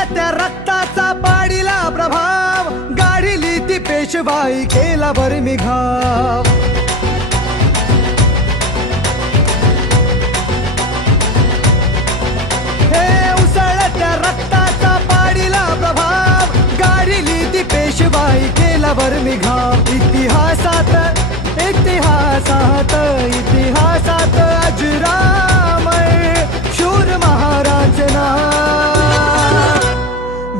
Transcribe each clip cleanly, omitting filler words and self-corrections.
उसळत्या रक्ताचा पाडिला प्रभाव, गाढिली ती पेशवाई केला बरमी घाव. हे उसळत्या रक्ताचा पाडिला प्रभाव, गाढिली ती पेशवाई केला बरमी घाव. इतिहासात इतिहासात इतिहासात अजरामर शूर महाराज नाव.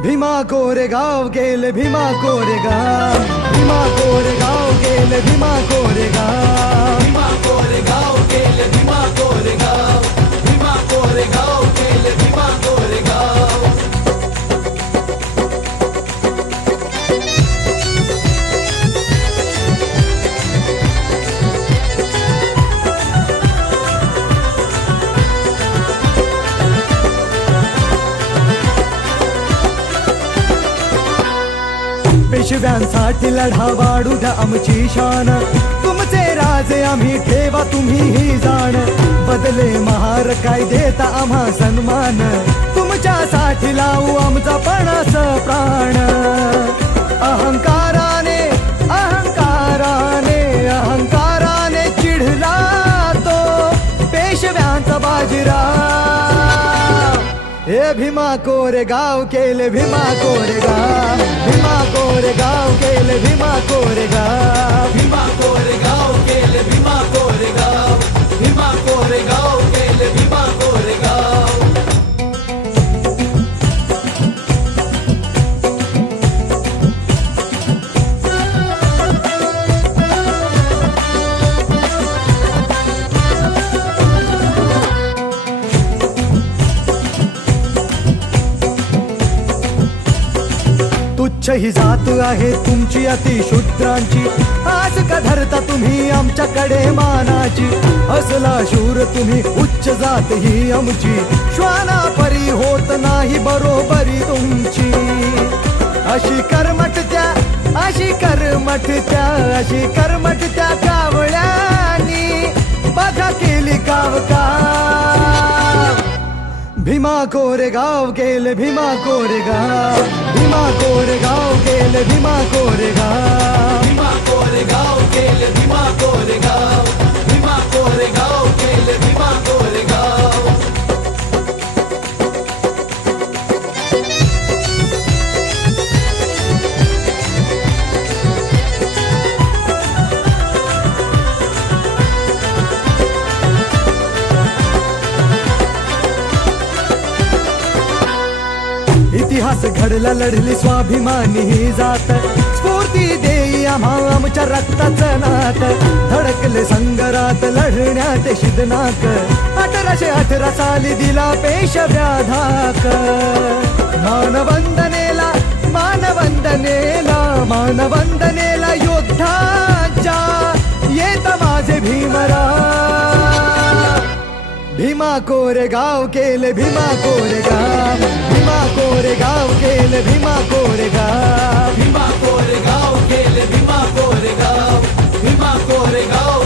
भीमा कोरेगाव गेले भीमा कोरेगाव, भीमा कोरेगाव गेले भीमा कोरेगाव, भीमा कोरेगाव गेले भीमा कोरेगाव, भीमा कोरेगाव गेले भीमा कोरेगाव. पेशव्यांसाठी लढा वाढू द्या आमची शान, तुमचे राजे आम्ही ठेवा तुम्ही ही जाण. बदले महार काय देता आम्हा सन्मान, तुमच्यासाठी लावू आमचा पणास प्राण. अहंकाराने अहंकाराने अहंकाराने चिढला तो पेशव्यांचा बाजीराव. हे भीमा कोरेगाव केले भीमा कोरेगाव, भीमा कोरेगाव केले भीमा कोरेगाव, भीमा कोरेगाव गेले भीमा कोरेगाव, भीमा कोरेगाव गेले भीमा कोरेगाव. तुच्छ ही जात आहे तुमची अतिशूद्रांची, आज का धरता तुम्ही आमच्याकडे मानाची. असला शूर तुम्ही उच्च जात ही आमची, श्वाना परी होत नाही बरोबरी तुमची. अशी कर्मठत्या अशी कर्मठत्या अशी कर्मठत्या कावळ्यांनी बघा केली कावकाव. भीमा कोरेगाव गेले भीमा कोरेगाव, भीमा कोरेगाव गेले भीमा कोरेगाव, भीमा कोरेगाव गेले भीमा कोरेगाव, भीमा कोरेगाव गेले भीमा कोरेगाव. इतिहास घडला लढली स्वाभिमानी ही जात, स्फूर्ती देई आम्हा आमच्या रक्ताचं नात. धडकले संगरात लढण्यात शिदनाक, 1818 साली दिला पेशव्या धाक. मानवंदनेला मानवंदनेला मानवंदनेला योद्धाच्या येत माझे भीमराव. भीमा कोरेगाव केले भीमा कोरेगाव, भीमा कोरेगाव केले भीमा कोरेगाव, भीमा कोरेगाव गेले भीमा कोरेगाव, भीमा कोरेगाव